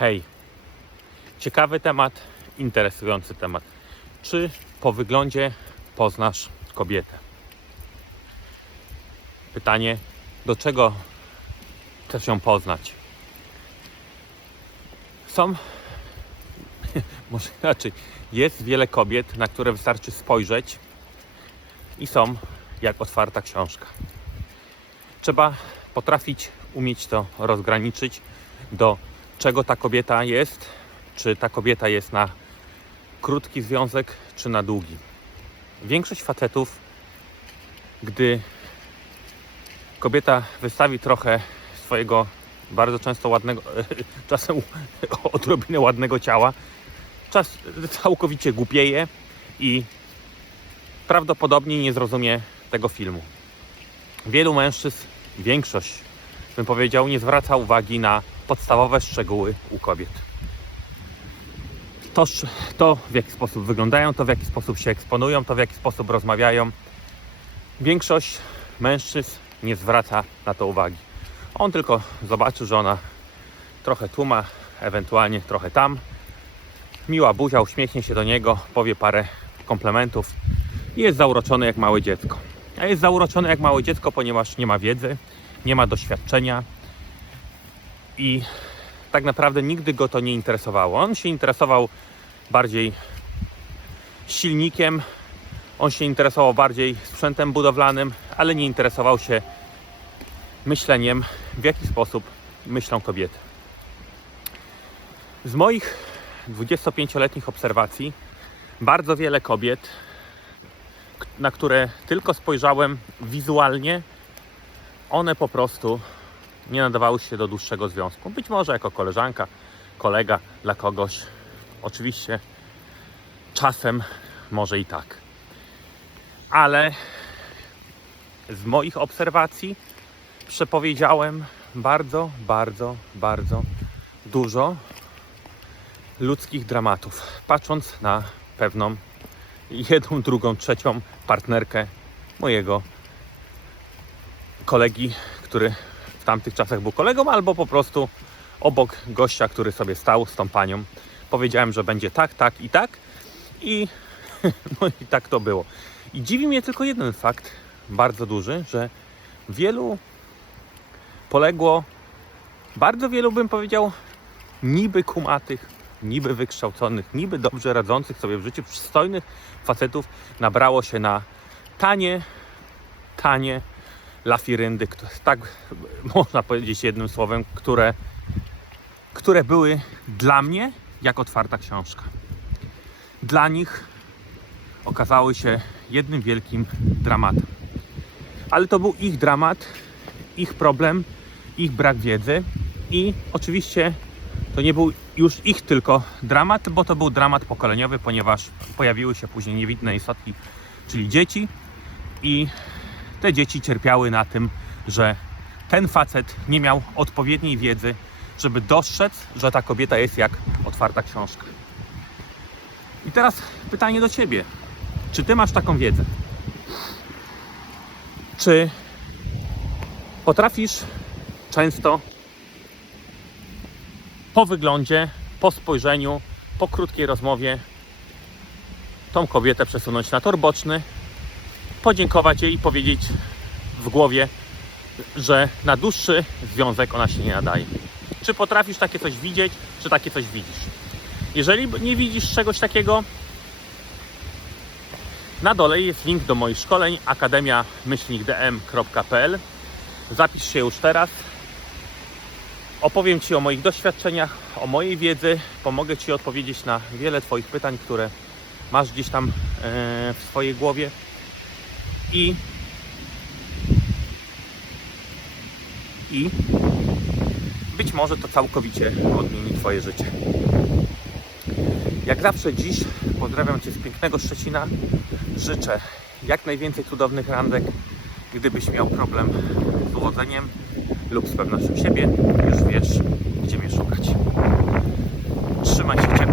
Hej, ciekawy temat, interesujący temat. Czy po wyglądzie poznasz kobietę? Pytanie, do czego chcesz ją poznać? Są, może inaczej, jest wiele kobiet, na które wystarczy spojrzeć i są jak otwarta książka. Trzeba potrafić umieć to rozgraniczyć do czego ta kobieta jest, czy ta kobieta jest na krótki związek, czy na długi. Większość facetów, gdy kobieta wystawi trochę swojego bardzo często ładnego, czasem odrobinę ładnego ciała, czas całkowicie głupieje i prawdopodobnie nie zrozumie tego filmu. Wielu mężczyzn, większość bym powiedział, nie zwraca uwagi na podstawowe szczegóły u kobiet. To, to w jaki sposób wyglądają, to w jaki sposób się eksponują, to w jaki sposób rozmawiają. Większość mężczyzn nie zwraca na to uwagi. On tylko zobaczy, że ona trochę tłuma, ewentualnie trochę tam. Miła buzia, uśmiechnie się do niego, powie parę komplementów i jest zauroczony jak małe dziecko. A jest zauroczony jak małe dziecko, ponieważ nie ma wiedzy, nie ma doświadczenia i tak naprawdę nigdy go to nie interesowało. On się interesował bardziej silnikiem, on się interesował bardziej sprzętem budowlanym, ale nie interesował się myśleniem, w jaki sposób myślą kobiety. Z moich 25-letnich obserwacji bardzo wiele kobiet, na które tylko spojrzałem wizualnie, one po prostu nie nadawały się do dłuższego związku. Być może jako koleżanka, kolega dla kogoś. Oczywiście czasem może i tak. Ale z moich obserwacji przepowiedziałem bardzo, bardzo, bardzo dużo ludzkich dramatów. Patrząc na pewną jedną, drugą, trzecią partnerkę mojego kolegi, który w tamtych czasach był kolegą, albo po prostu obok gościa, który sobie stał z tą panią. Powiedziałem, że będzie tak, tak i tak. I, no i tak to było. I dziwi mnie tylko jeden fakt, bardzo duży, że wielu poległo, bardzo wielu bym powiedział, niby kumatych, niby wykształconych, niby dobrze radzących sobie w życiu, przystojnych facetów nabrało się na tanie, tanie lafiryndy, tak można powiedzieć jednym słowem, które, które były dla mnie jak otwarta książka. Dla nich okazały się jednym wielkim dramatem. Ale to był ich dramat, ich problem, ich brak wiedzy i oczywiście to nie był już ich tylko dramat, bo to był dramat pokoleniowy, ponieważ pojawiły się później niewidne istotki, czyli dzieci i te dzieci cierpiały na tym, że ten facet nie miał odpowiedniej wiedzy, żeby dostrzec, że ta kobieta jest jak otwarta książka. I teraz pytanie do ciebie. Czy ty masz taką wiedzę? Czy potrafisz często po wyglądzie, po spojrzeniu, po krótkiej rozmowie tą kobietę przesunąć na tor boczny, podziękować jej i powiedzieć w głowie, że na dłuższy związek ona się nie nadaje. Czy potrafisz takie coś widzieć, czy takie coś widzisz? Jeżeli nie widzisz czegoś takiego, na dole jest link do moich szkoleń akademia-dm.pl Zapisz się już teraz. Opowiem Ci o moich doświadczeniach, o mojej wiedzy. Pomogę Ci odpowiedzieć na wiele Twoich pytań, które masz gdzieś tam e, w swojej głowie. I i być może to całkowicie odmieni Twoje życie. Jak zawsze dziś pozdrawiam Cię z pięknego Szczecina. Życzę jak najwięcej cudownych randek. Gdybyś miał problem z uwodzeniem lub z pewnością siebie, już wiesz, gdzie mnie szukać. Trzymaj się ciepło.